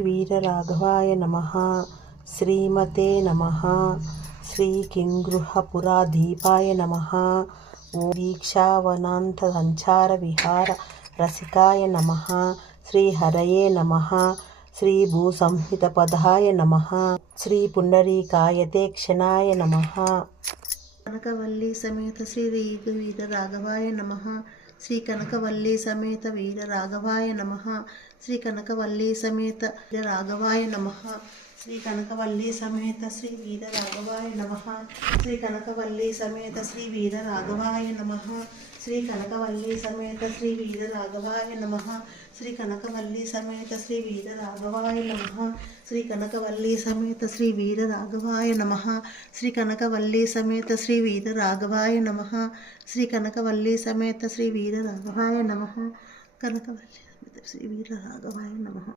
वीरराघवाय नमः श्रीमते नमः श्रीकिङ्गृहपुराधीपाय नमः ॐ दीक्षावनान्तसञ्चारविहाररसिकाय नमः श्रीहरये नमः श्रीभूसंहितपदाय नमः श्रीपुण्डरीकाय ते क्षणाय नमः कनकवल्ली समेत श्री वीरराघवाय नमः श्री कनकवल्ली समेत वीरराघवाय नमः श्री कनकवल्ली समेत वीरराघवाय नमः श्री कनकवल्ली समेत श्री वीरराघवाय नमः श्री कनकवल्ली समेत श्री वीरराघवाय नमः श्री कनकवल्ली समेत श्री वीरराघवाय नमः श्री कनकवल्ली समेत श्री वीरराघवाय नमः श्री कनकवल्ली समेत श्री वीरराघवाय नमः श्री कनकवल्ली समेत श्री वीरराघवाय नमः श्री कनकवल्ली समेत श्री वीरराघवाय नमः कनकवल्ली समेत श्री वीरराघवाय नमः